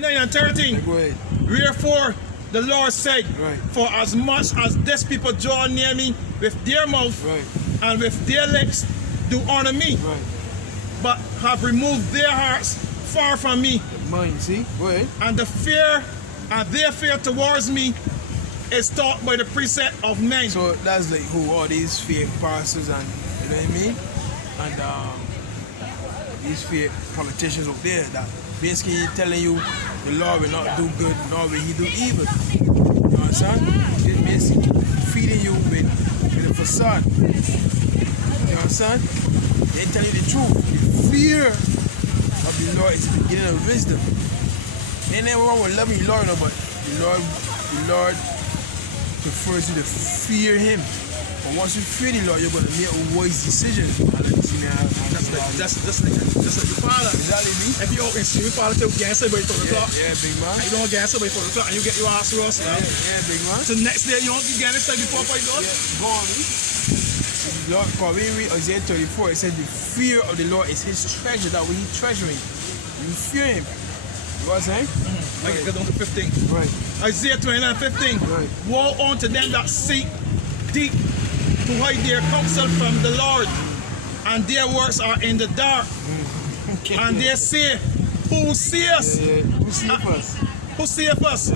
9 and 13. Go ahead. Wherefore the Lord said, Right. for as much as this people draw near me with their mouth Right. and with their lips do honor me, Right. but have removed their hearts far from me, The mind, see? Go ahead. and their fear towards me is taught by the precept of men. So that's like who all these fake pastors and you know what I mean? And these fake politicians up there that basically telling you the Lord will not do good, nor will he do evil. You understand? It's basically feeding you with a facade. You understand? They tell you the truth. The fear of the Lord is the beginning of wisdom. Ain't never wrong with loving the Lord, no, but the Lord prefers you to fear him. But once you fear the Lord, you're going to make a wise decision. Just like your father. Exactly me. If you open your father to gas somebody for the clock, Yeah, big man. you don't gas somebody for the clock, and you get your ass roast. Yeah, big man. So next day you don't get it before fight God. Yeah, go on, me. The Lord, because when we read Isaiah 34, it says the fear of the Lord is his treasure, that when he's treasuring, you fear him. You know what I'm saying? I get down to 15. Right. Isaiah 29:15. Right. Woe unto them that seek deep to hide their counsel from the Lord, and their works are in the dark. And they say, who seeth? Yeah, who seeth us? Who seeth us?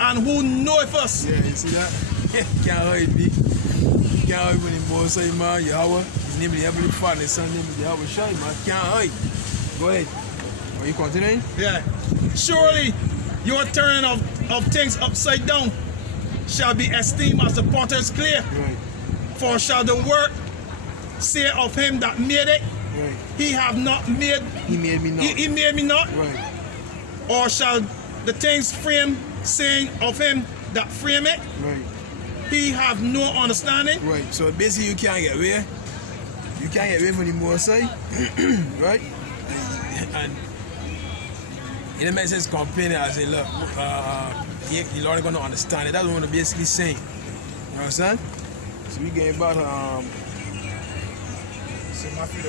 And who knoweth us? Yeah, you see that? Can't hide me. Can't hide when the boss say, man, Yahweh. His name is the Heavenly Father, his son's name is Yahweh Shai, man. Can't hide. Go ahead. Are you continuing? Yeah. Surely your turning of things upside down shall be esteemed as the potter's clay. Right. For shall the work say of him that made it, Right. he have not made, He made me not. he made me not? Right. Or shall the things frame saying of him that frame it, Right. he have no understanding? Right. So basically you can't get away. You can't get away from the Most High. Right? And in the message complaining, I say, look, the Lord is going to understand it. That's what I'm basically saying. You understand? So we getting about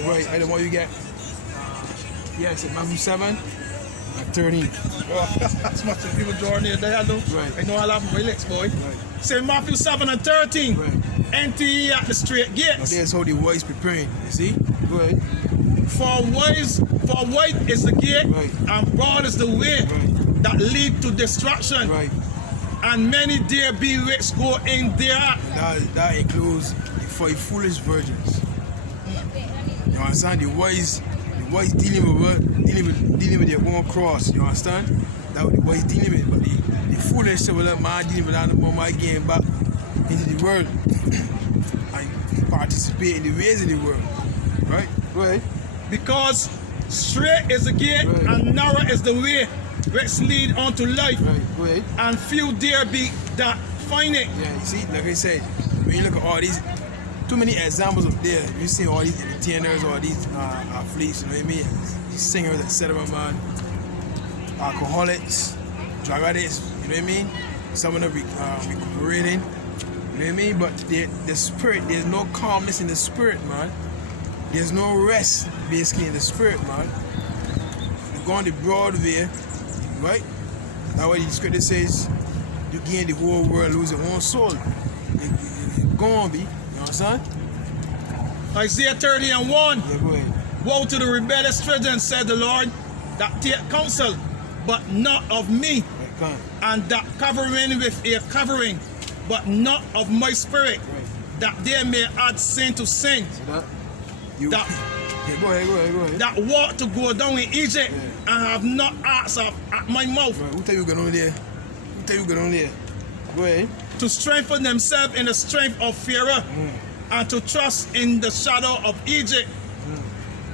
right, and the one you get yes, Matthew 7 and 13. That's much of people drawing near there, though. Right. I know I laugh at my legs, boy. Right. Say Matthew 7 and 13. Right. Enter ye at the straight Now gates. there's how the wise preparing. You see? Go ahead. For wide is the gate, Right. and broad is the way Right. that lead to destruction, Right. and many there be which go in there. And that includes the 5 foolish virgins. You understand? The wise dealing with their own cross. You understand? That what the wise dealing with. But the foolish say, well, man dealing with that no more, my getting back into the world and participate in the ways of the world. Right? Go ahead. Because straight is the gate, Right. and narrow is the way which lead unto life, Right. Go ahead. and few there be that find it. Yeah, you see, like I said, when you look at all these, too many examples up there, you see all these entertainers, all these athletes, you know what I mean? These singers, etc., man, alcoholics, drug addicts, you know what I mean? Some of them recuperating, you know what I mean? But the spirit, there's no calmness in the spirit, man. There's no rest, basically, in the spirit, man. You go on the broad way, right? That's what the scripture says, you gain the whole world, lose your own soul. Go on, B. You understand? Isaiah 30 and 1. Yeah, go ahead. Woe to the rebellious children, said the Lord, that take counsel, but not of me, Right, come on. and that covering with a covering, but not of my spirit, Right. that they may add sin to sin, See that? You, That- yeah, go ahead. that walk to go down in Egypt, and have not acts at my mouth, Right, who tell you go on there? Who tell you go on there? Go ahead. to strengthen themselves in the strength of Pharaoh, and to trust in the shadow of Egypt.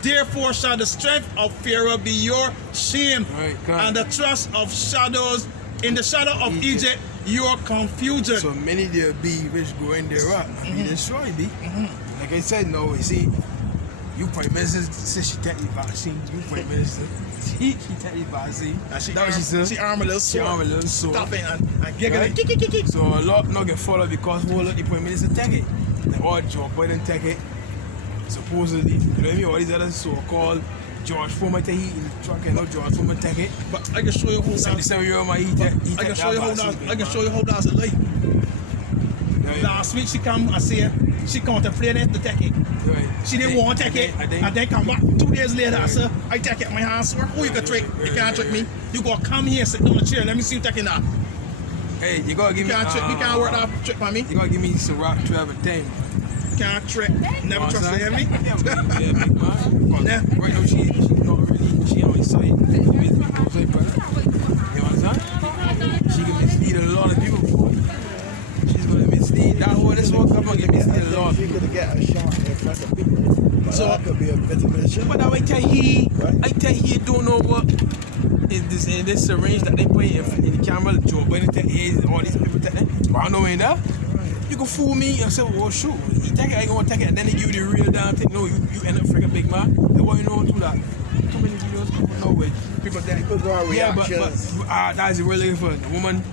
Therefore shall the strength of Pharaoh be your shame, Right, come on. and the trust of shadows in the shadow of Egypt your confusion. So many there be which go in there up and be destroyed, B. Like I said, no, you see, you Prime Minister says she take the vaccine. You Prime Minister, she take the vaccine. And That what she said. she arm a little She sword, arm a little sword. stopping and giggling. Right? Kick, kick, kick, kick. So a lot not get followed because whole lot the Prime Minister take it. The odd job boy didn't take it. Supposedly, you know what I mean? All these other so-called George Foreman take it in the truck, and no George Foreman take it. But I can show you how that. 77-year-old man, he take I can show you how that. I can show you. you how that's a lie. Last week she come and say she contemplated to take it. Right. She didn't want to take it, and then come back 2 days later. I said, I take it. My hands swear. Who you can trick? You can't trick me. You gotta come here, sit on the chair. Let me see you taking that. Hey, you gotta give me. You can't work that trick for me. You gotta give me some rock 12 and 10. Can't trick. Never trust the enemy. Yeah, big man. Yeah. Right now, she's not really. She on his side. You understand? She can mislead a lot of people. She's gonna mislead. That whole this one come and get mislead a lot. She could get a shot in front of people. But So that could be a bit of a shot. But I tell he don't know what in this syringe that they put in the camera. Joe Biden take it, all these people take it. But I know ain't that. You can fool me and say, well, shoot, he take it, I ain't gonna take it, and then they give you the real damn thing. No, you end up freaking big man. They want you know do that. Too many videos people know with people that. People go on Yeah, reactions. but that is really for the woman.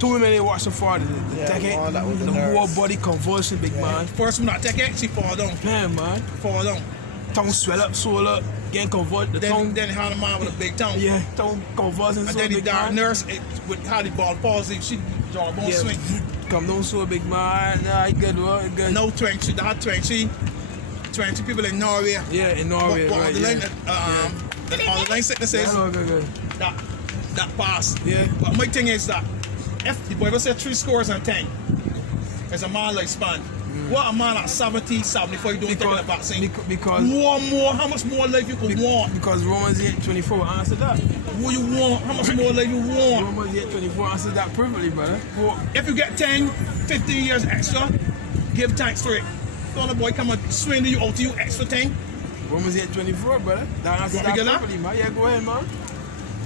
2 women they watch so far. They take it, that was the whole body convulsion, big man. first one not take it, she fall down. Man. Fall down. Tongue swell up, swell up, getting convulsed. The tongue. Then had a man with a big tongue. Yeah, tongue convulsing. And So then the big man. nurse with how the ball palsy, she jawbone Yeah, swing. come down so big man. Nah, he good, well, he good. No 20, that 20 people in Norway. Yeah, in Norway, But right, on the line, yeah. on the line sicknesses, Yeah, no, good. that pass. Yeah. But my thing is that if the Bible said 3 scores and 10 is a man lifespan, what a man at 70, 75 don't take the vaccine? Because One more, how much more life you could want? Because Romans 8:24 answered that. What you want? How much more life you want? Romans 8:24 answered that perfectly, brother. If you get 10, 15 years extra, give thanks for it. Don't the boy come and swing you out to you extra thing. Romans 8:24, brother. That answers Want me that to get that? perfectly, man. Yeah, go ahead, man.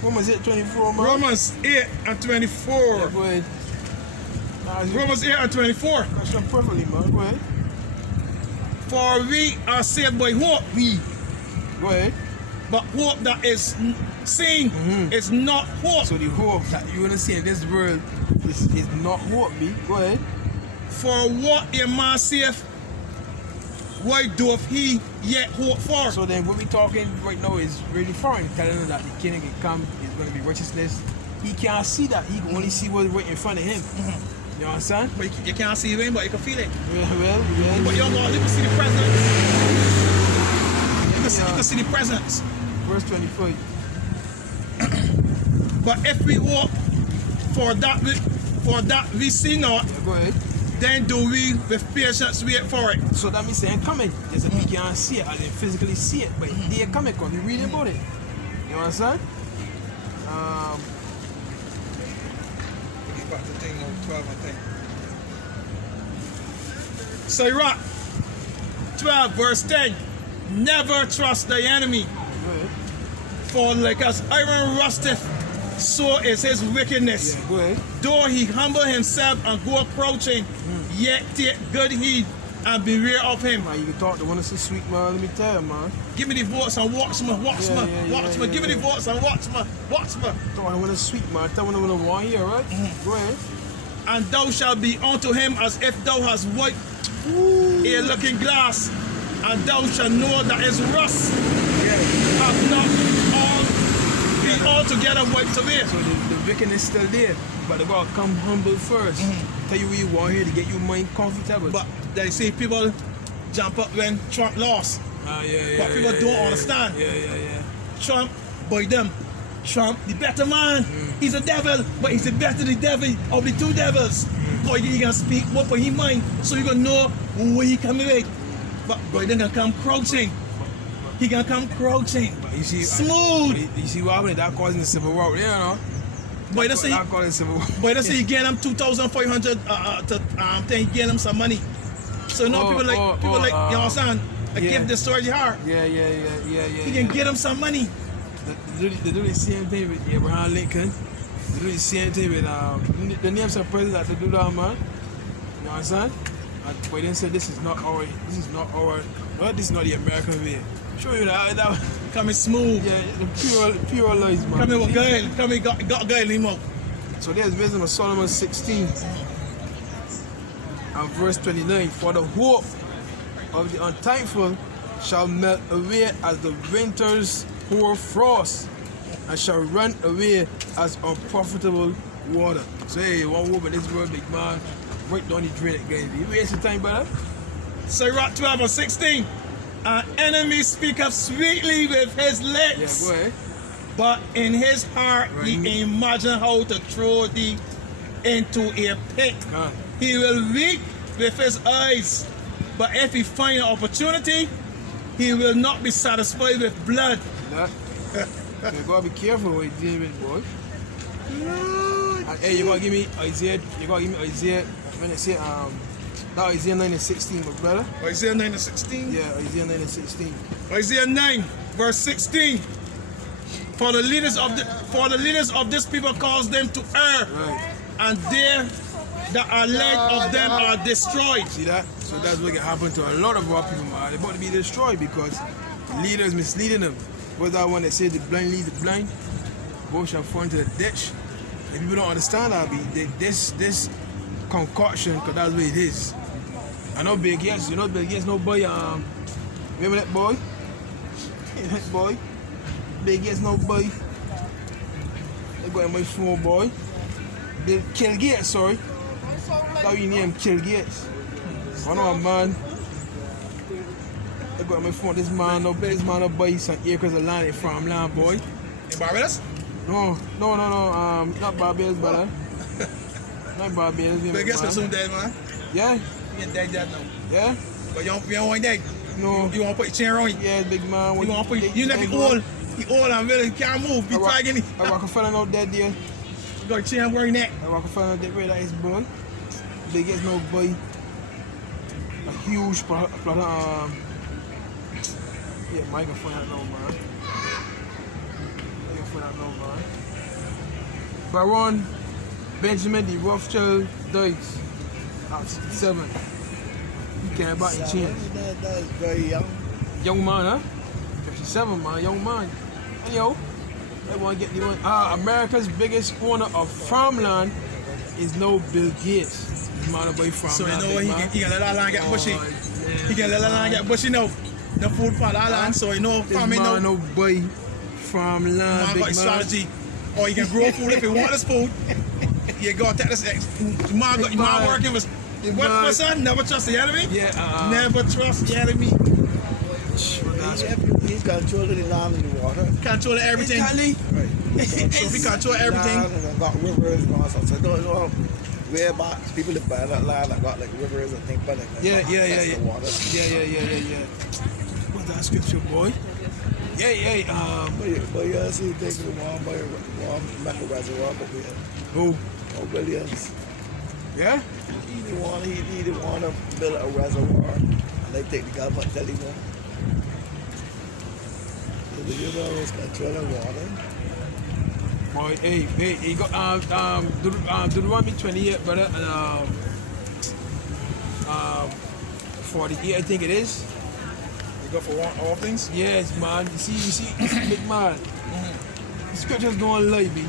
Romans 8:24, man. Romans 8 and 24. Yeah, go ahead. Romans 8 and 24. That's done perfectly, man. Go ahead. For we are saved by hope, Go ahead. but hope that is seen is not hope. So the hope that you're gonna see in this world is not hope, B. Go ahead. For what a man saith, why doth he yet hope for? So then what we talking right now is really foreign, telling him that the king can come, is gonna be righteousness. He can't see that. He can only see what's right in front of him. You understand? But you can't see rain, but you can feel it. Well. But you can see the presence. You can see the presence. Verse 24. But if we hope for that we see not, Yeah, go ahead. then do we with patience wait for it. So that means saying coming. There's a we can't see it, I didn't physically see it, but they're coming because we read about it. You understand? Back to thing on 12, I think. So Rock 12 verse 10. Never trust the enemy. Go ahead. For like as iron rusteth, so is his wickedness. Yeah, go ahead. Though he humble himself and go approaching, yet take good heed and beware of him. Man, you can talk to one that's so sweet, man. Let me tell you, man. Give me the votes and watch me. Give me the votes and watch me. Talk to one that's sweet, man. Tell one that's one here, right? Go ahead. And thou shalt be unto him as if thou hast wiped a looking glass, and thou shalt know that his rust hath not all be altogether wiped away. So the wickedness still there, but they gotta come humble first. Tell you what you want here to get your mind comfortable. But they say people jump up when Trump lost. But people don't understand. Yeah. Trump, by them. Trump, the better man. He's a devil, but he's the better the devil of the two devils. Boy, he can speak what for his mind, so you gonna know where he coming with. But boy, they gonna come crouching. He gonna come crouching. But you see, smooth. You see what happened? That causing the civil war, you know? Boy, they say That causing civil war. boy, they say he get him 2,500 then he get him some money. So now people like you know what I'm saying? Give the story heart. Yeah. He can get him some money. They do the same thing with Abraham Lincoln. They do the same thing with the names of presidents that they do that, man. You understand? And but they say this is not the American way. Show you that Coming smooth. yeah, the pure lies, man. Coming with girl. Coming got girl him out. So there's wisdom of Solomon 16 and verse 29. For the hope of the unthankful shall melt away as the winters hoar frost, and shall run away as unprofitable water. So hey, one woman, this world, big man, right down the drain again. You waste your time, brother. Sirach 12 and 16. An enemy speaketh sweetly with his Yeah, lips, go ahead. but in his heart Right. he imagine how to throw thee into a pit. Huh. He will weep with his eyes, but if he find an opportunity, he will not be satisfied with blood. See that? So you gotta be careful what you're dealing with, boy. And hey, you gotta give me Isaiah. You gotta give me Isaiah. When they say that Isaiah 9 and 16, my brother. Isaiah 9 and 16. Yeah, Isaiah 9 and 16. Isaiah 9 verse 16. For the leaders of this people cause them to err, Right. and they that are led of them are destroyed. See that? So that's what can happen to a lot of our people, man. They're about to be destroyed because the leaders misleading them. What's that one that said the blind lead the blind? Both shall fall into the ditch. And people don't understand that. This concoction, because that's what it is. I know Bill Gates, you know Bill Gates, no boy, remember that boy? That boy? Bill Gates, no boy. They got my phone, boy. Bill Kill Gates, sorry. How you name Kill Gates? I know a man. They got my phone. This man no buy some acres of land in farmland, boy. In Barbados? No, not Barbados, brother. Not Barbados, But guess what's soon dead, man? Yeah, You ain't dead yet, no. yeah, But you don't want dead. no, You want to put your chair on you. yeah, big man. You want to put you never old. You old and really can't move. Be dragging it. I Rockefeller no dead there. You got your chair wearing that. I Rockefeller dead right, that is boy. Big as no boy. A huge plot yeah, Mike can find out no man. Mike can find out no man. Baron Benjamin the Rothschild dies at 67. He came back and changed. That is very young. Young man, huh? 57, man, young man. And yo, they want to get the money. America's biggest owner of farmland is no Bill Gates. He's man about farmland. So you know what, he can let that land get bushy. Oh, He can let that land get bushy now. The food for that land, so you know this farming man now. no buy farmland, Man big got his man. strategy. Or you can grow food if you want this food. You go take this. Man working with what son? Never trust the enemy. Yeah, Never trust the enemy. He's controlling the land and the water. Control everything. Exactly. Right. So we control everything. Land and got rivers and all sorts. So don't know whereabouts people that buy that land that got like rivers and things like that. Yeah. The water. Yeah. What's that scripture, boy? Yeah. But you see things with one Michael Reservoir, but we Who? Williams. Yeah? He didn't want to build a reservoir, and they take the government tell him no. So you know it's controlling water. Boy, hey, he got Deuteronomy 28, brother, and 48, I think it is. You go for all things. Yes, man. You see, big man. The scriptures don't lie, me.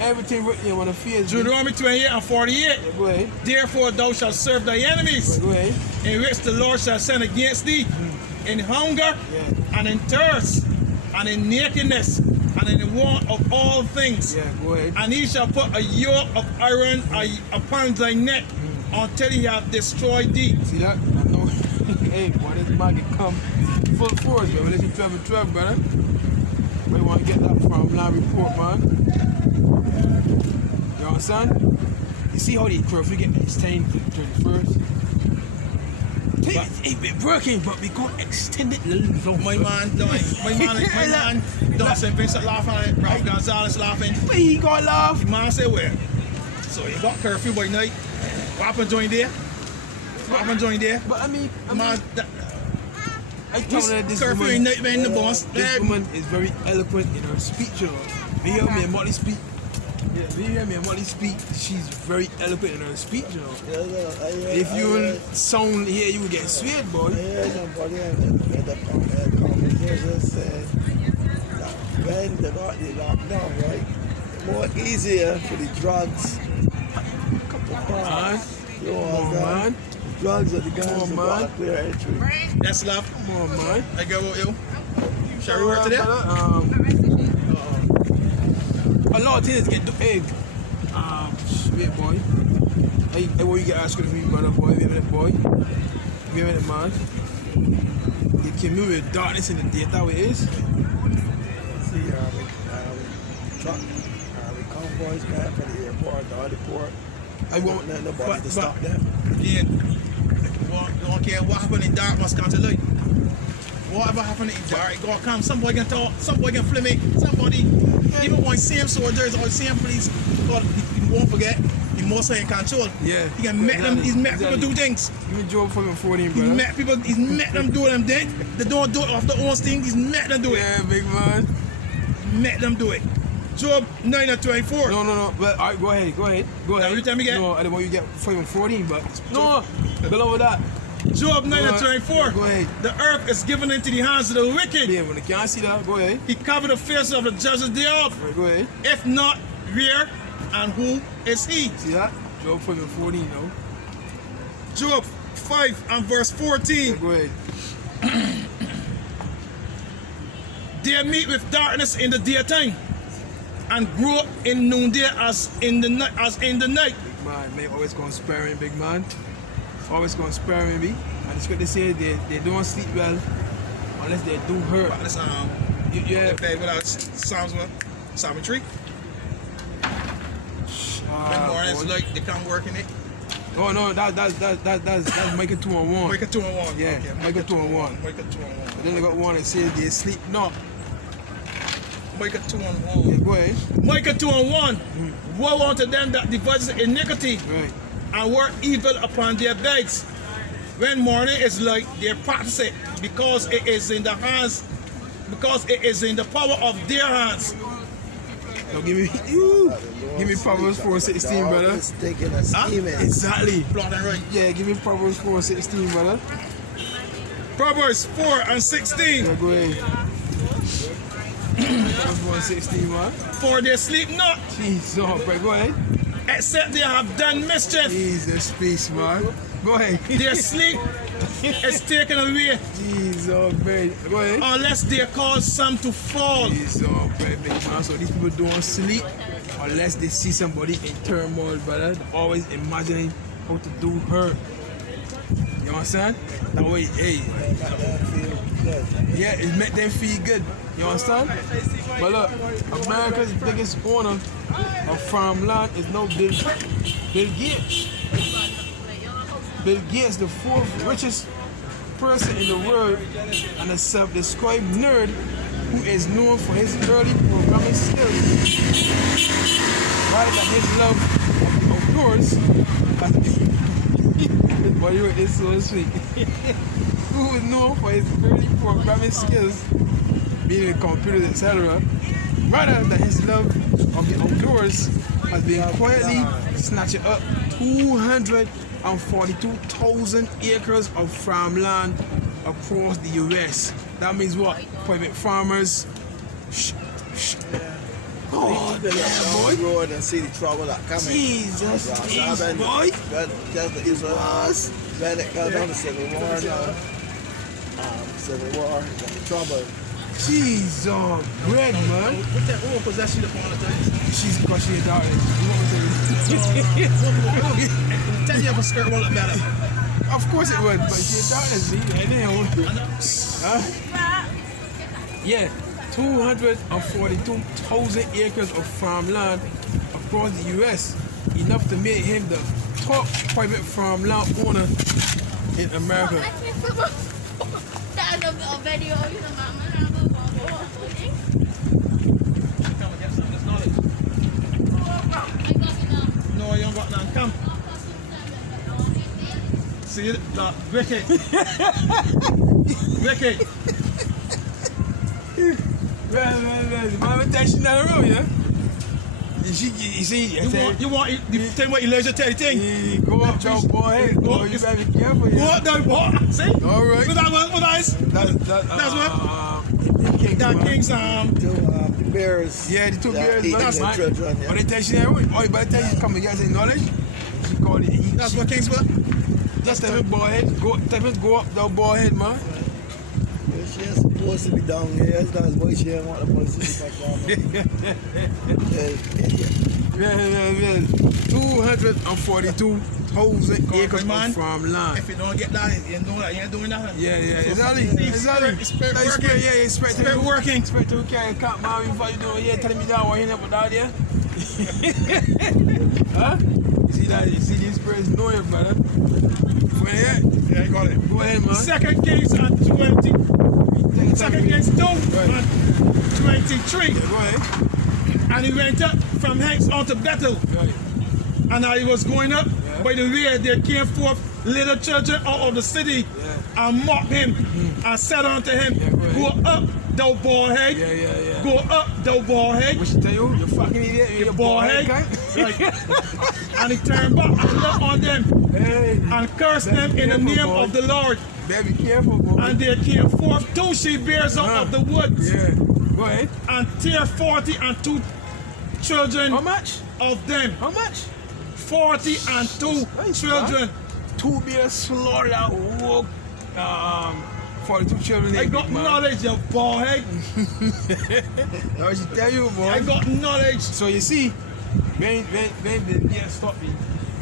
Everything written here when the fears. Deuteronomy 28 and 48. Yeah, go ahead. Therefore thou shalt serve thy enemies, Go ahead. in which the Lord shall send against thee, in hunger, Yeah. and in thirst, and in nakedness, and in the want of all things. Yeah, go ahead. And he shall put a yoke of iron upon thy neck, until he hath destroyed thee. See that? I know. Hey, boy, this man can come full force, man. Listen, 12 and 12, brother. We want to get that from land report, man. You understand? You see how the curve we get extended to the 31st? It's been working, but we got extended a little My man, St. Vincent laughing, Ralph Gonzalez laughing. But he got laugh. Man said where? So you got curfew by night. What happened during there? What happened during there? But I mean, Man, I told her this curfew woman, ain't night man in the boss. this woman is very eloquent in her speech, you know. You hear me and Molly speak? Yeah, you hear me and Molly speak? She's very eloquent in her speech, you know. If you sound here, you will get swayed, boy. I heard somebody in the conversation said that when they got the lockdown, right, it's more easier for the drugs. Man, You know, come on, man. drugs are the guns Come on, that got man. a clear entry. That's love. Come on, man. I go with you. Shall we work today? A lot of things get to egg. Wait, boy. Hey, what you get asked to me, brother, boy? Wait a minute, boy. Wait a minute, man. You can move with darkness in the day, that way it is. See, truck, we convoys back from the airport, the port. I won't. Nobody to stop them. Yeah. Don't care what happened in dark must come to light. Whatever happened in dark, it gonna come. Some boy can talk, some boy can flame it, somebody, even when same soldiers or same police, God, he won't forget, he must in control. Yeah. He can make them, he's make people do things. Give me job for 14, He's brother. met people, he's met them do them things. They don't do it off their own thing, he's met them do it. Yeah, big man. Met them do it. Job 9 and 24. No. But all right, go ahead. Every time you get. No, I don't want you to get 14, but no, below that. Job 9 and 24. Go ahead. The earth is given into the hands of the wicked. Yeah, when I can't see that, go ahead. He covered the faces of the judges thereof. Right, go ahead. If not, where and who is he? See that? Job 14, no? Job 5 and verse 14. Go ahead. They meet with darkness in the daytime and grow in noonday as in the night. Big man always conspiring, big man. Always conspiring, me. And it's what they say, they don't sleep well unless they do hurt. That's Yeah. okay, without Psalms 1, Psalm 3. When mornings like they come working it. Oh no, that's Micah 2 and 1. Micah 2 and 1. Yeah, okay, Micah 2 and 1. Micah 2 and 1. But then they got one that says they sleep not. Micah 2 and Yeah, 1. go ahead. Micah 2 and 1. Woe unto them that devise iniquity Right. and work evil upon their beds. When morning is light, they practice it because it is in the hands, because it is in the power of their hands. Now give me Proverbs 4:16, brother. Thinking and scheming. Exactly. Blood and right. Yeah, give me Proverbs 4:16, brother. Proverbs 4 and 16. Yeah, go ahead. Proverbs 4:16, man. For they sleep not, Jesus, bro, go ahead. except they have done mischief. Jesus, peace, man. Go ahead. Their sleep is taken away Jesus, bro. Go ahead. unless they cause some to fall. Jesus, bro, big man. So these people don't sleep unless they see somebody in turmoil, brother. They're always imagining how to do hurt. You understand? That way, hey, yeah, it make them feel good. You understand? But look, America's biggest owner of farmland is now Bill Gates. Bill Gates, the fourth richest person in the world, and a self-described nerd who is known for his early programming skills. Rather than his love of outdoors, but you is so sweet. Who is known for his early programming skills, being in computers, etc., rather than his love of the outdoors, has been quietly snatching up 242,000 acres of farmland across the US. That means what? Private farmers. Oh, Been yeah, up boy. the road and see the trouble that coming. Jesus, Yeah, jeez, boy. Just the Israelites, when it comes down to Civil War now, Civil War, got the trouble. Jesus, Greg, man. What that old possession upon the time? She's because she's dark. Tell you if a skirt won't look better. Of course it would, but she's dark. Yeah, 242,000 acres of farmland across the US, enough to make him the top private farmland owner in America. No, you don't got none. Come. See it? No, wicked. Wicked. Man, my attention down the road, yeah? You see, You want tell me what Elijah tell you thing? go up, now, boy. Go, you better be careful, Go yeah? up there, what? See? All right. With that one, with eyes? That's what? King, That man. King's The bears. Yeah, the two bears, eating man. the children, But they tell you that way. Oh, by the time you come and get some knowledge, she call it. That's what King's what? Just tell me, boy head. Tell me, go up, the boy head, man. She's supposed to be down here. It's not as boy she ain't want the boys to be back Yeah. 242,000 acres of man. farmland. If you don't get that, you know that you ain't doing nothing. Yeah, So exactly. Spirit Like, working. yeah, expect Spirit working. Expect to carry a cat, man. Before you doing, yeah, telling me that one, you never down there. Huh? You see these spirits know it, brother. Go ahead. Yeah, you got it. Go ahead, man. 2 Kings and 20. 2 Kings 2 and 23. Yeah, go ahead. And he went up from hence unto Bethel. Right. And as he was going up, by the way, there came forth little children out of the city and mocked him and said unto him, go up, thou bald head. Yeah. Go up, thou bald head. What she tell you? You fucking idiot. You bald head. guy. Right. And he turned back and looked on them Hey. and cursed them in the name of the Lord. Better be careful, boy. And there came forth 2 she-bears out of the woods Yeah. Go ahead. and tear 40 and 2 children How much? of them. How much? 40 and 2 Nice, children. 2 bears slaughtered out. 42 children. I got knowledge, you bald head. That's what she tell you, boy. I got knowledge. So you see, when the deer stop me,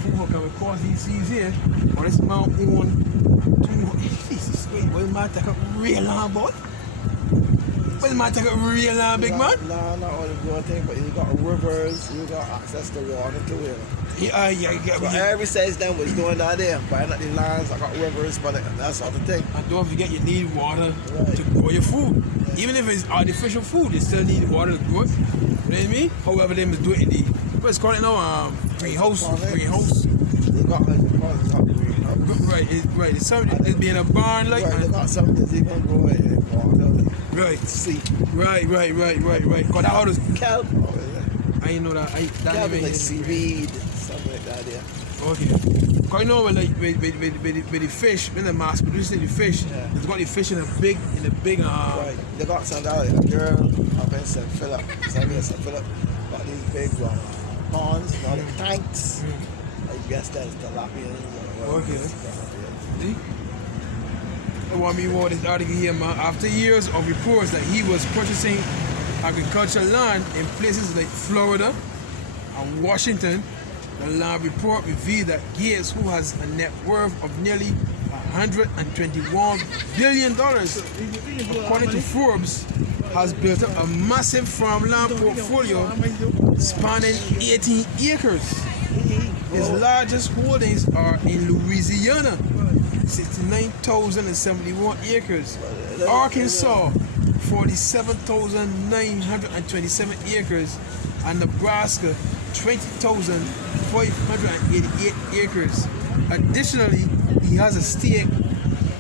people come across these seas here, or this mount on 200. Jesus Christ, boy, it might take a real long, boy. But it might take a real long, big man. Nah, not only one thing, but you got rivers, you got access to water too. Yeah. But every says them was doing that there, buying up the lands, I got rivers, but that's all the thing. And don't forget, you need water to grow your food. Even if it's artificial food, you still need water to grow it. You know what I mean? However, they must do it in the, what's called it now? Greenhouse. Greenhouse. They got Right. It's something. It's being a barn, like. Right, they got something that's even grow it in water. Right. See. Right. Got that out of. Kelp. I didn't know that. That Kelp even is like seaweed, something like that there. Okay. Cause you know when like with the fish, when the mass producing the fish, it's got the fish in a big Right. They got some down there. A girl up in St. Philip. St. Philip got these big ponds, all the tanks. I guess that's tilapia. Okay. See? I want me more this article here, man. After years of reports that he was purchasing agricultural land in places like Florida and Washington, the land report revealed that Gates, who has a net worth of nearly $121 billion, according to Forbes, has built up a massive farmland portfolio spanning 18 acres. His largest holdings are in Louisiana, 69,071 acres, Arkansas, 47,927 acres, and Nebraska, 20,588 acres. Additionally, he has a stake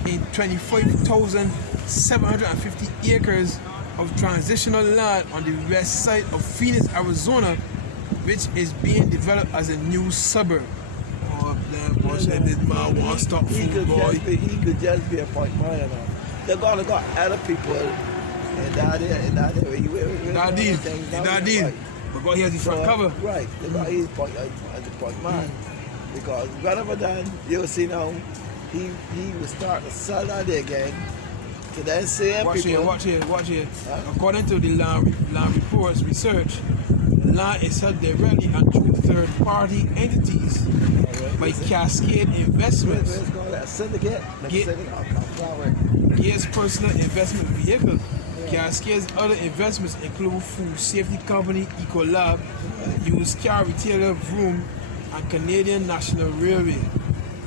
in 25,750 acres of transitional land on the west side of Phoenix, Arizona, which is being developed as a new suburb. Oh, damn, boy, this man won't stop food, boy. He could just be a point man. They're gonna got other people in that area. That deal. But God here's the front cover. Right. They got his point as a point man. Because whatever done, you'll see now, he will start to sell that again to then same people. Watch here. Huh? According to the land reports research, land is held directly and through third-party entities by Cascade Investments. Let's call that syndicate. Gates' personal investment vehicle. Cascade's other investments include food safety company Ecolab, used car retailer Vroom, and Canadian National Railway.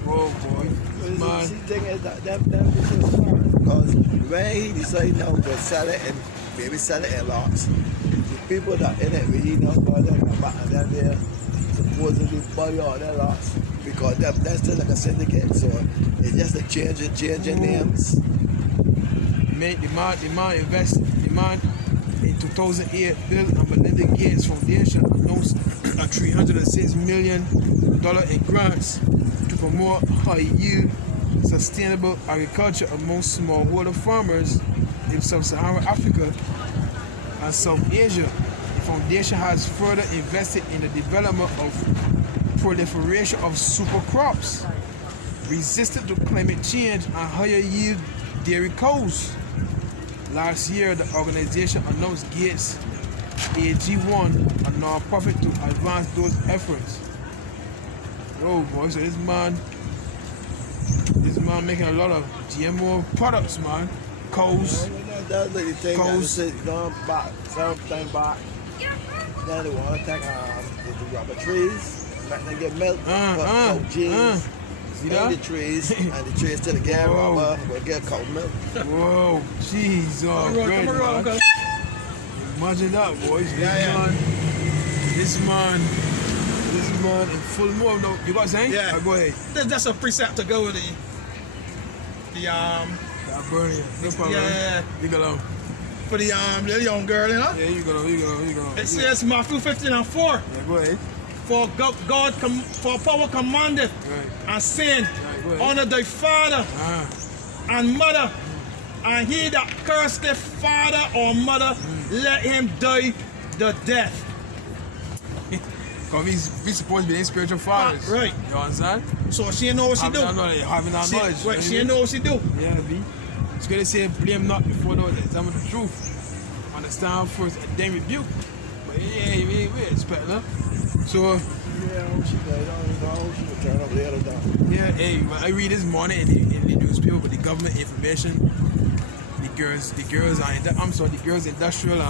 Oh boy, man. The thing is that because when he decided now to sell it and maybe sell it in lots, the people that in it really know about them come back and then they're supposedly buy all their lots because that's still like a syndicate, so it's just like changing names. The man in 2008, Bill and Melinda Gates Foundation announced a $306 million in grants to promote high-yield, sustainable agriculture among smallholder farmers in sub-Saharan Africa and South Asia. The foundation has further invested in the development of proliferation of super crops, resistant to climate change and higher yield dairy cows. Last year, the organization announced Gates AG1, a non-profit to advance those efforts. Oh boy, so this man making a lot of GMO products, man. Cows. That's the thing. Cows. Going back, something back. Then they want to take the rubber trees, let them get milk, cow jeans. See And that? the trees, and the trees to the gas Whoa. rubber, will get cow milk. Whoa, jeez, oh, great, man. Imagine that, boys. This man in full mode. No, you got saying? Yeah. Go ahead. That's a precept to go with I'll burn you. No problem. yeah, You go along. for the little young girl, you know. Yeah, you go along. It says Matthew 15:4. Yeah, go ahead. For for power commandeth Right. and saying, Right, go ahead. honor thy father and mother, and he that curseth father or mother, let him die the death. Because we supposed to be in spiritual fathers. Right. You understand? So she know what she do. Having that knowledge. Right, she know what she do. Yeah, B. It's going to say, blame not before those that examine the truth. Understand first and then rebuke. But yeah, we expect that. So, Yeah, she died. She would turn up the other down. yeah, hey, I read this morning in the newspaper with the government information. The girls industrial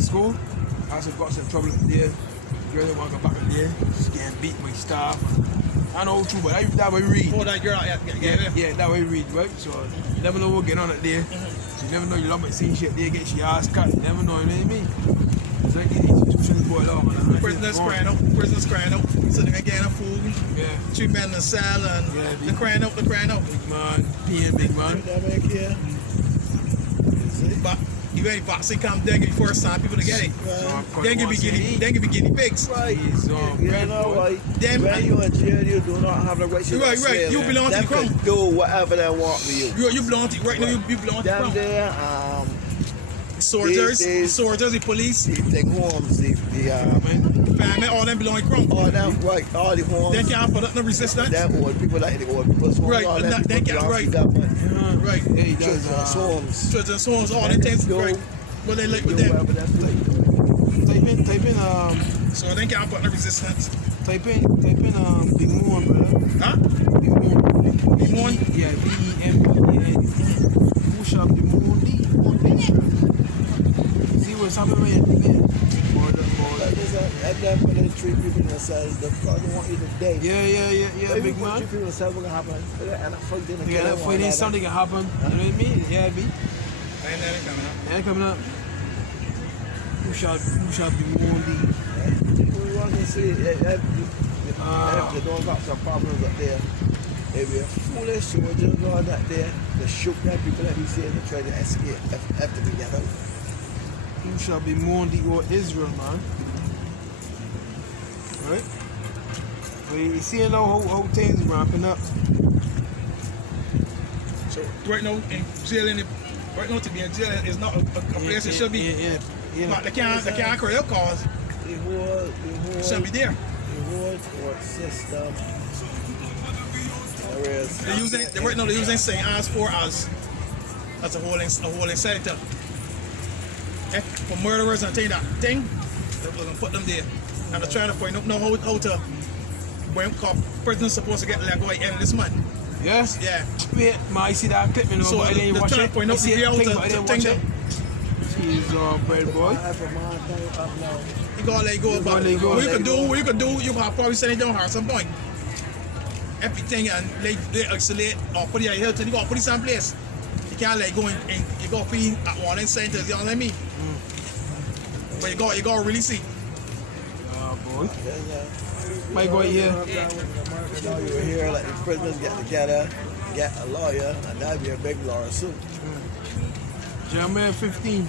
school. Also got some trouble there. The girls want to go back in there. She's getting beat by staff. I know true, but that way we read. Oh, that girl, Yeah, that way we read, right? So you never know what's going on up there. So you never know, you love see shit there, get your ass cut. You never know, you know what I mean? It's like these institutions boil out, man. Prisoners crying out. So they getting food. Yeah. 3 men in the cell and Yeah, they're crying out. Big man, peeing big man. That back here. But you ain't boxing come dengue first time people to get it. Dengue be guinea pigs. Right. He's You know, right. Them- When you in jail, you do not have the right to Right. say You that. belong to Them the crown. can do whatever they want with you. You belong to right now. You belong to the Them crown. there, Soldiers, the police, the homes, the family, all them belong to crown. all them, right, all the homes. They can't put up no resistance. Them old people like the old people's homes. Right, all and them they people can't- belong to right. government. Right. Yeah, he does. Children's homes. Children's songs, all them things. Right. What they like with Do them. whatever that's like. Type in, So they can't put no resistance. Big Moon, brother. Huh? Big Moon. Big Moon? Yeah, BEMON. Who shall be Moon D? See what's happening right here. Like this, at them when they treat people in themselves, they probably want you to die. Yeah, big man. Treat people in themselves, what's gonna happen? And I fuck them and Yeah, kill that them fighting one something can happen. You know what I mean? Yeah, B. Ain't that coming up? Yeah, coming up. Who shall be Moon D? We want to see if they don't got some problems up there. If you're foolish soldiers going up there, to shoot them people that he said to try to escape after we get out. Who shall be Moon D or Israel, man? Right? But you see now how things ramping up. So right now in jail, right now to be in jail is not a place it should be. Yeah. But they can't create a cause. The whole Shouldn't be there. The whole court system. They're using St. Anne's for us as a holding center. For murderers and thing, they're gonna put them there. And they're trying to find out how to when prisoners supposed to get let go at the end of this month. Yes? Yeah. Wait, man, I see that clip, you know, So but I didn't they're watch trying it. to find I out see the it, real but I didn't watch it. Jeez, bread boy. You gotta let go about it. What you can do, you can probably send it down her at some point. Everything and they isolate or put it at Hilton, you gotta put it someplace. You can't let go and you gotta put it at one of centers, you know what I mean? But you gotta really see. Oh, boy. Might go here. You hear like the prisoners get together, get a lawyer, and that'd be a big lawsuit. Jeremiah 15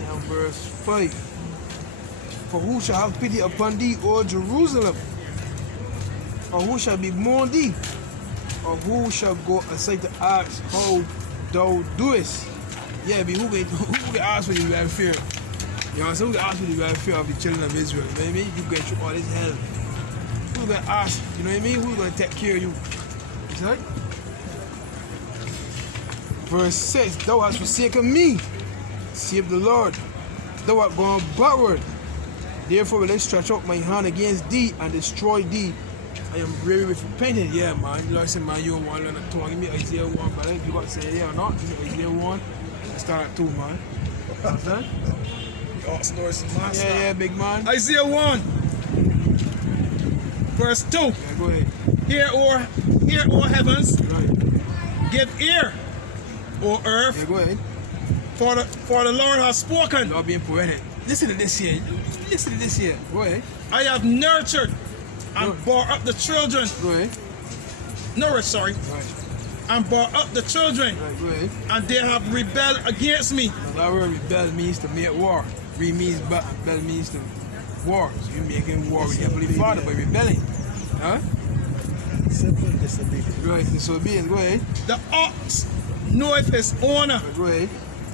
and verse 5. For who shall have pity upon thee, O Jerusalem? Or who shall be mourn thee? Or who shall go aside to ask how thou doest? Yeah, but who can ask for the welfare? You know, so who can ask for the welfare of the children of Israel? You know what I mean? You going through all this hell. Who can ask? You know what I mean? Who's going to take care of you? Is that? Verse 6, thou hast forsaken me, save the Lord. Thou art gone backward. Therefore will I stretch out my hand against thee and destroy thee. I am weary with repenting. Yeah, man. The Lord said, man, you don't want to learn a tongue. Give me Isaiah 1, but if you got to say yeah or not, give me Isaiah 1. Let's start at 2, man. Understand? Yeah, big man. Isaiah 1, verse 2. Yeah, go ahead. Hear, O heavens, Right. give ear, O earth, Yeah, go ahead. for the Lord has spoken. Lord being poetic. Listen to this here. Listen to this here. Go ahead. I have nurtured and brought up the children. Go ahead. Sorry. Right. And brought up the children, Right, go ahead. and they have rebelled against me. Now, that word rebel means to make war. Re means bell means to war. So you're making war with your Heavenly Father by rebelling. Huh? Simple disobedience. Right, disobedience. Go ahead. The ox knoweth his owner, Right, go ahead.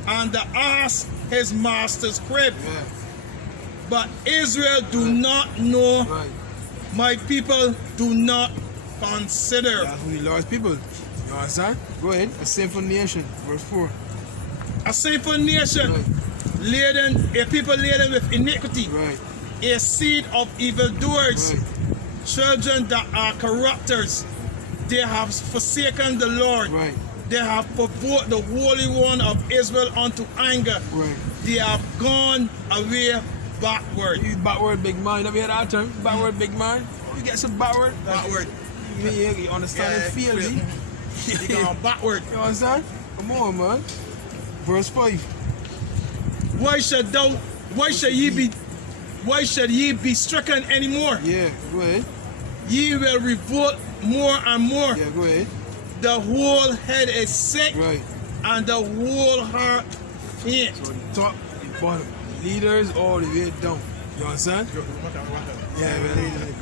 and the ass his master's crib. Yeah. But Israel do not know, Right. my people do not consider. That's who the Lord's people. You understand? Go ahead. A sinful nation. Verse 4. A sinful nation, a people laden with iniquity, Right. a seed of evildoers, Right. children that are corrupters. They have forsaken the Lord. Right. They have provoked the Holy One of Israel unto anger. Right. They have gone away backward. You backward big man. Never hear that term? Backward big man. You get some backward? Backward. You understand and feel me? They gone backward. You understand? Come on, man. Verse 5. Why should ye be stricken anymore? Yeah, go ahead. Ye will revolt more and more. Yeah, go ahead. The whole head is sick, Right. and the whole heart faint. So the top, the bottom. Leaders all the way down. You understand? Yeah, man.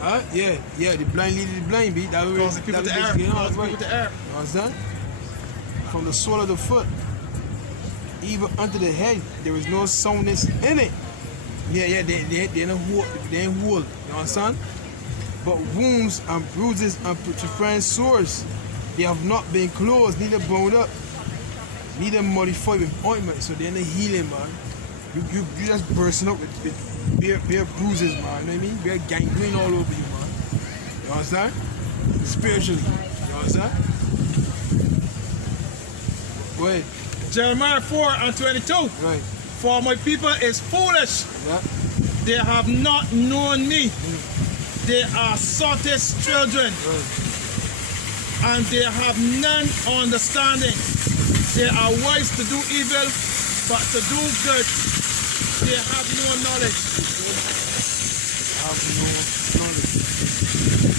Huh? Yeah, the blind lead the blind, beat. That way, Causing people to err. Causing people to err. You understand? From the sole of the foot, even unto the head, there is no soundness in it. Yeah, they ain't whole. You understand? But wounds and bruises and putrefying sores, they have not been closed, neither bound up, neither modified with ointment. So they're in the healing, man. You just bursting up with bare bruises, man. You know what I mean? Bare gangrene all over you, man. You understand? Spiritually. You understand? Go ahead. Jeremiah 4:22. Right. For my people is foolish. Yeah. They have not known me. They are sottest children, Right. and they have none understanding. They are wise to do evil, but to do good, they have no knowledge. Have no knowledge.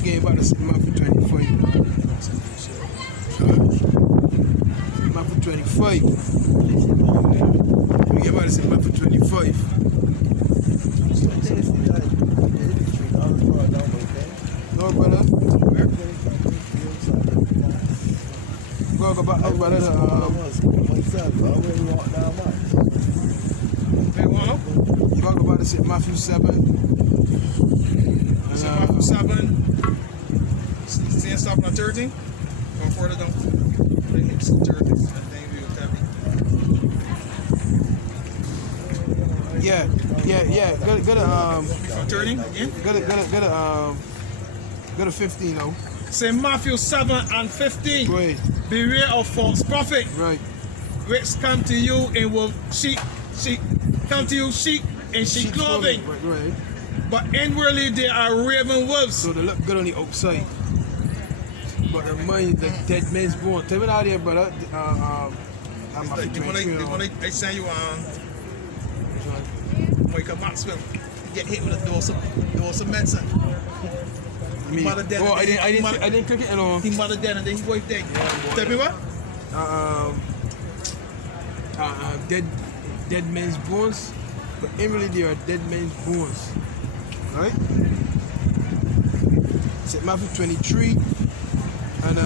Matthew 25. Matthew 25. We get about to say Matthew 25. No, brother. Go about brother. You talk about this in Matthew 7. Matthew 7. See and stop on 13. Go further down. 13. And then we will tell you. Yeah. Go to 13 again. Go to 15 though. Say Matthew 7 and 15. Right. Beware of false prophet, Right. which come to you in wolf sheep in sheep clothing, Right. but inwardly they are raven wolves. So they look good on the outside, but their mind like dead man's bone. Tell me out here, brother. I'm Like the one I send you on wake up Maxwell, get hit with a dose of medicine. Mother dead. I didn't click it at all. He mother dead and then he wife dead. Tell me what? Dead men's bones. but inwardly they are dead men's bones. Right? St. Matthew 23 and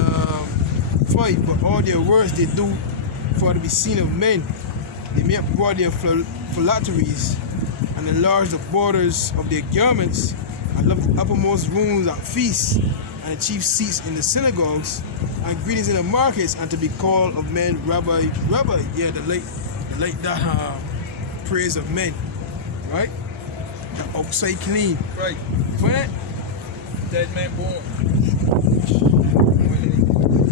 5. But all their words they do for to be seen of men. They make broad their phylacteries and enlarge the borders of their garments, and love the uppermost rooms at feasts and the chief seats in the synagogues and greetings in the markets, and to be called of men Rabbi, Rabbi. Yeah, the late that praise of men, right? The outside clean, Right. find it? Dead man born.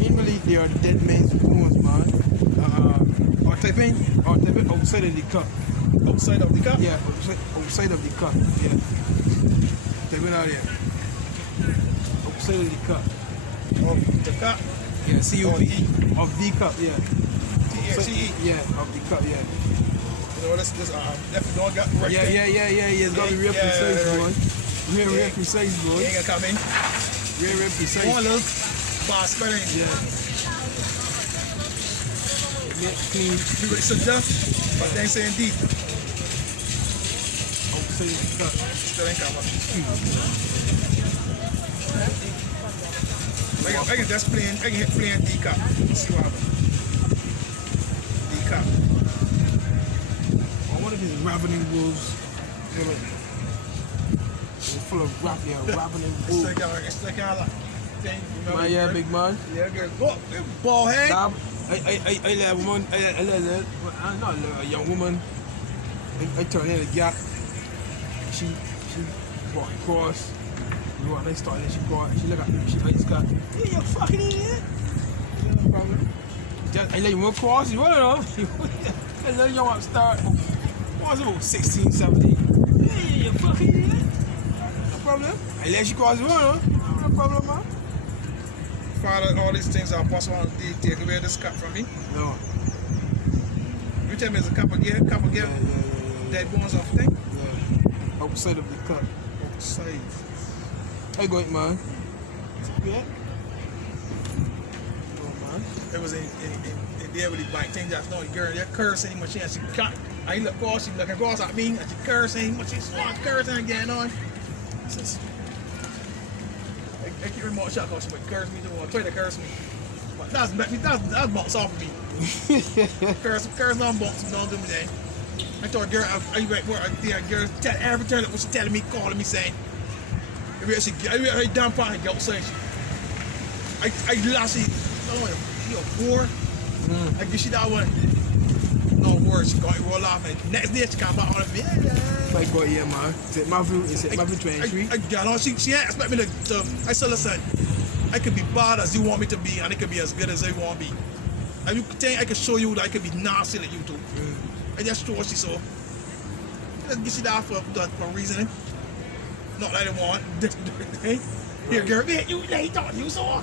Inwardly they are dead men's bones, man. Or type in outside of the cup. Outside of the cup? Yeah, outside of the cup. Yeah. Type in out here. Outside of the cup. Of the cup? Yeah, CUP. Oh, Of the cup, yeah. T-H-E-E. Yeah, of the cup, yeah. You know, this definitely don't got right Yeah, there. yeah. It's gotta be real precise, right. boy. Real precise, You boy. ain't gonna come in. Real One precise. little fast spelling. Yeah. Make clean. You got suggest, but they ain't saying deep. Outside of the cup. Still ain't come up. I can just play, I can hit playing D cup. See what happens. D cup. Or what if it's ravening wolves? It's full of ravening wolves. It's like a thing. Man, yeah, big man. Yeah, girl. Go, ball head. Stop. I let a woman, I'm not a young woman. I turn in the gap. She walked across. We walked next door and she brought, she looked at me, she just got, yeah, you fucking idiot. No problem. I let you walk across, you want to know? I let you want to start, what was it, about 16, 17? Yeah, you fucking idiot. No problem. I let you cross, you want to know? No problem, man. Father, all these things are possible. They take away this cup from me. No. You tell me it's a cup again, Yeah. dead bones of thing. Yeah. Outside of the cup. Outside. How you going, man? Yeah. Oh, man. It was in there with the bike thing. Just know the girl, that cursing much and she can't. I look across, she looking across at me, and she cursing, but she's cursing again on. Says, I keep remote shot because she would curse me, try to curse me. But that's bounce off of me. curse on bounce, don't do me that. I told a girl, I girl tell every time what she telling me, calling me saying, I really damn fine, go say I last you poor. I guess she that one. No words, she got it roll off and next day she come back on me. Like what, yeah, man? Is it Matthew 23? I got on. She expect me to I said, listen, I could be bad as you want me to be, and it could be as good as I want to be. And you think I can show you that I could be nasty like you too. I just show what she saw. Let's get you that for reasoning. Not that I want. Here, girl, man, you thought you saw.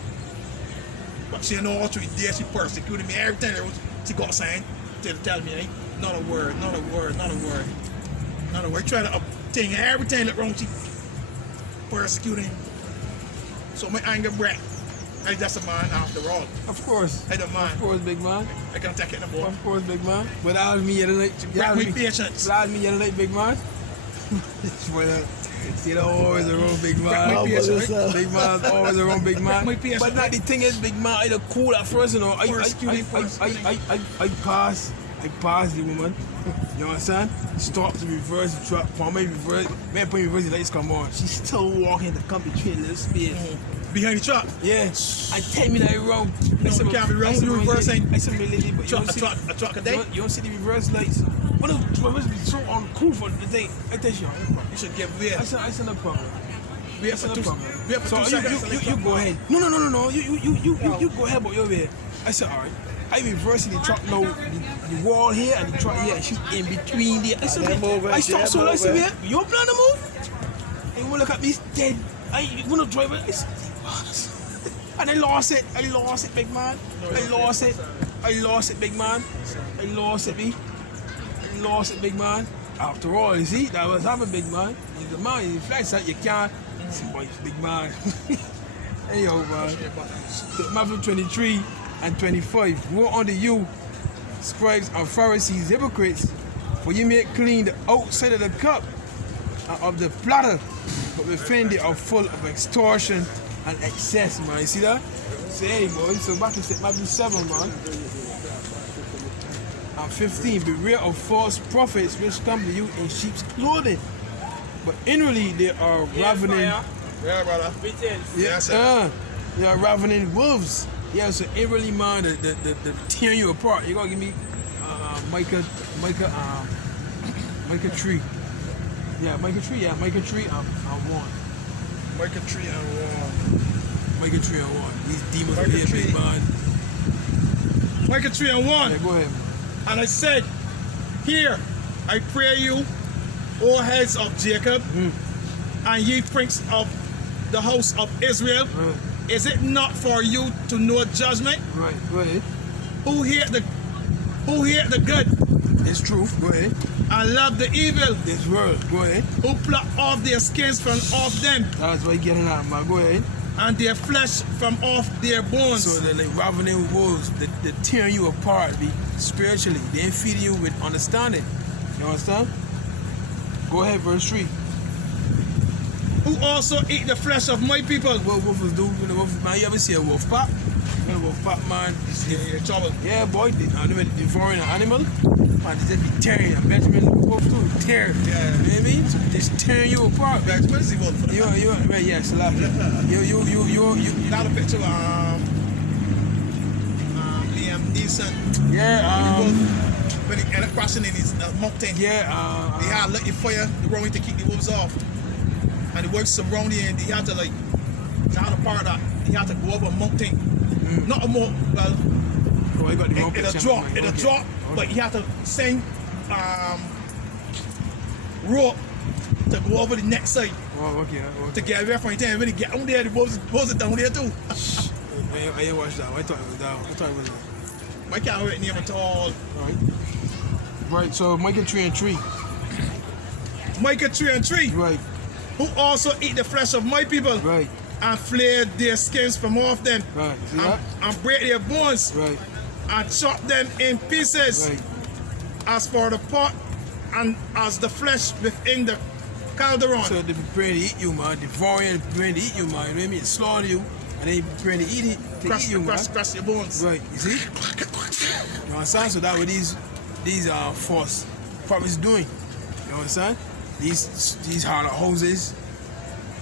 But she know all through there, she persecuted me every time she got saying to tell me, not a word. Try to thing every time that wrong, she persecuting. So my anger brat. I just a man after all. Of course. I don't mind. Of course, big man. I can't take it no more. Of course, big man. But that was me yesterday. Break my patience. That was me yesterday, big man. See, the always a wrong big man. Break my patience. Big man's always a wrong big man. Break my patience. But not the thing is, big man, I the cool at first, you know. I pass the woman. You understand? Stop to reverse the truck. For me, reverse. Man, put reverse the lights come on. She's still walking to come between a little space. Behind the truck. Yeah. I tell me that wrong. No, you can't be wrong. You reversing. I said, lady, but A truck a day. you don't see the reverse lights. What if reverse be so uncool for the thing? I tell you, You should give way. I said no problem. We have I said for no two. problem. We have for So 2 seconds. you go ahead. No. You go ahead, but you're there. I said, all right. I reversing the truck now, the wall here and the truck here, and she's in between there. I said, I stopped so I said, yeah, you plan to move? And you look at me, dead. You wanna drive it? I said, and I lost it, big man. I lost it, big man. Big man. After all, you see, that was having big man. He's a man, he's flex that you can't. Boy, big man. Hey, yo, man. Matthew 23 and 25. Woe unto you, scribes and Pharisees, hypocrites, For you may clean the outside of the cup and of the platter, but within they are full of extortion and excess, man. You see that? Say, boy. So back in Matthew 7, man. And 15, beware of false prophets which come to you in sheep's clothing, but inwardly they are ravening. Yeah, brother. Yeah, sir. they are ravening wolves. Yeah, so inwardly, man, the tearing you apart. You gotta give me Micah 3. Yeah, Micah 3. Yeah, Micah 3 and 1. Micah 3 and 1. Micah 3 and 1. These demons are Micah here, 3. big man. Micah 3 and 1. Yeah, go ahead. And I said, Hear, I pray you, O heads of Jacob, and ye prince of the house of Israel. Right. Is it not for you to know judgment? Right, go ahead. Who hear the good It's true. Go ahead. and love the evil? This world. Go ahead. Who pluck off their skins from off them, That's what you getting at, man. Go ahead. and their flesh from off their bones? So the ravening wolves, they tearing you apart, spiritually. They ain't feeding you with understanding. You understand? Go ahead, verse 3. Who also eat the flesh of my people? What wolves do? You know, man, you ever see a wolf pack? You know, wolf pack, man. You're trouble. Yeah, boy, they devouring an animal. Man, they just be tearing. And Benjamin wolf too, tear. Yeah. You know what I mean? So they just tearing you apart. Very expensive one for that. You, right, yes, like, you. Got a picture of Liam Neeson. Yeah, When he ended up crashing in his mountain. yeah, They had lucky fire the wrong way to keep the wolves off. And the wolves surround you, and he had to like, down the part that he had to go over a mountain. Not a well, oh, you got the wrong it'll picture. drop, Okay. it'll drop, but he had to sing rope to go over the next side Oh, okay. to get away from it. When he get down there, the wolves are down there too. I didn't watch that. I thought it was down. I thought it was. I can't wait near at all. Alright. Right, so Micah 3 and 3. Micah 3 and 3. Right, Who also eat the flesh of my people right, and flay their skins from off them right. See that? and break their bones Right, and chop them in pieces. right. As for the pot and as the flesh within the caldron. So they preparing to eat you, man. Devouring, preparing to eat you, man. You know what I mean? Slaughter you, and they preparing to eat it, to crush, eat you, man. crush your bones. Right, you see? You understand? So that what these false prophets doing. You understand? These harlot houses.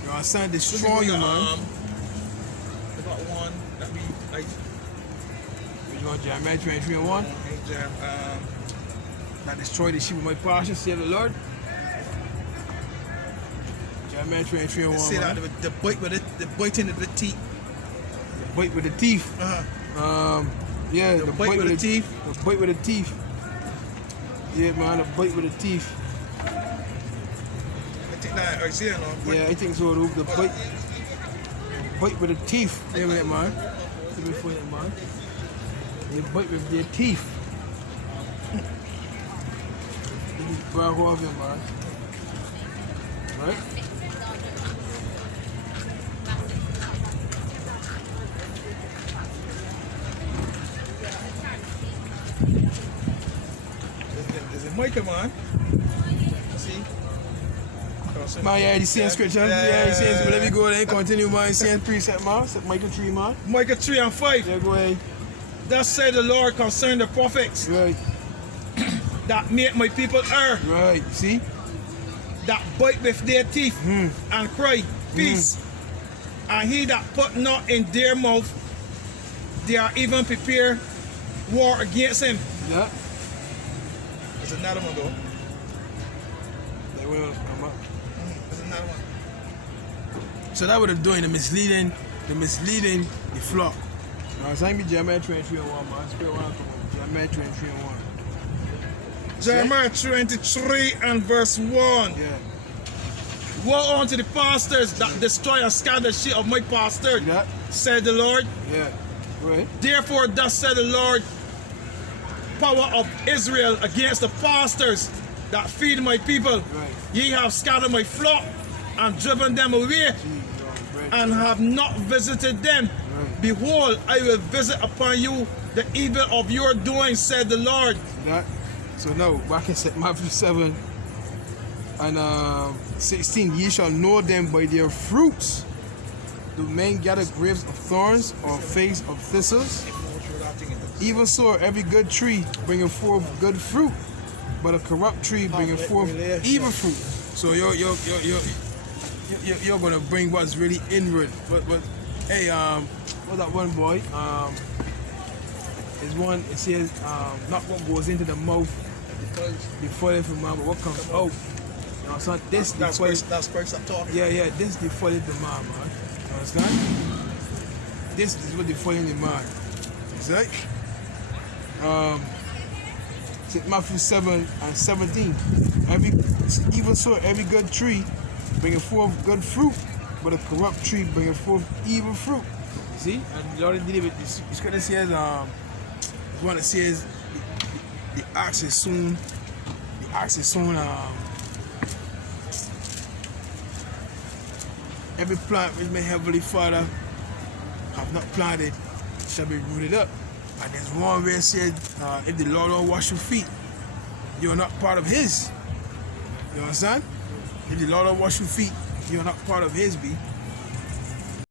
You understand? Destroy you, man. I got one that we like. Which one? Jeremiah 23 and 1. That destroy the sheep of my pasture, say the Lord. Jeremiah 23 and 1. Say that Man. the bite with it, the biting of the teeth. Bite with the teeth. Yeah, The bite with the teeth. The bite with the teeth. Yeah, man, the bite with the teeth. I think that I see it now. Yeah, I think so, Luke. The bite with the teeth. There with it, man. Let me find it, man. They bite with their teeth. Brown off it, man. Right? There's a Micah, man. See? Man, yeah, the same scripture. Yeah, the same scripture. Let me go there and continue, man. Same precept, man. Micah 3, man. Micah 3 and 5. Yeah, go ahead. Thus said the Lord concerning the prophets Right, that make my people err, right. See? that bite with their teeth and cry, peace. And he that put not in their mouth, they are even prepared war against him. Yeah. There's another one though. They will come up. There's another one. So that what they're doing, the misleading the flock. Now, it's like Jeremiah 23 and 1, man. Spirit 1 Jeremiah 23 and 1. Jeremiah 23 and verse 1. Yeah. Woe unto the pastors that destroy and scatter the sheep of my pasture, See that? said the Lord. Yeah. Right. Therefore, thus said the Lord, power of Israel against the pastors that feed my people. Right. Ye have scattered my flock and driven them away, and have not visited them. Right. Behold, I will visit upon you the evil of your doing, said the Lord. See that? So now, back in Matthew 7 and 16, ye shall know them by their fruits. Do men gather grapes of thorns or figs of thistles? Even so, every good tree bringeth forth good fruit, but a corrupt tree bringeth forth evil fruit. So you're gonna bring what's really inward. But hey, what's that one boy? Is one. It says not what goes into the mouth defileth from man, but what comes out. You know, so this That's first I'm talking. yeah, this defileth the man, man. You understand? This is what defileth the man. Is right? Matthew 7 and 17. Even so, every good tree bringeth forth good fruit, but a corrupt tree bringeth forth evil fruit. See? And the Lord did it with this. Scripture says, one that says, the axe is soon, every plant which my heavenly Father have not planted shall be rooted up. And there's one where it said, if the Lord don't wash your feet, you're not part of His. You understand? If the Lord don't wash your feet, you're not part of His, be.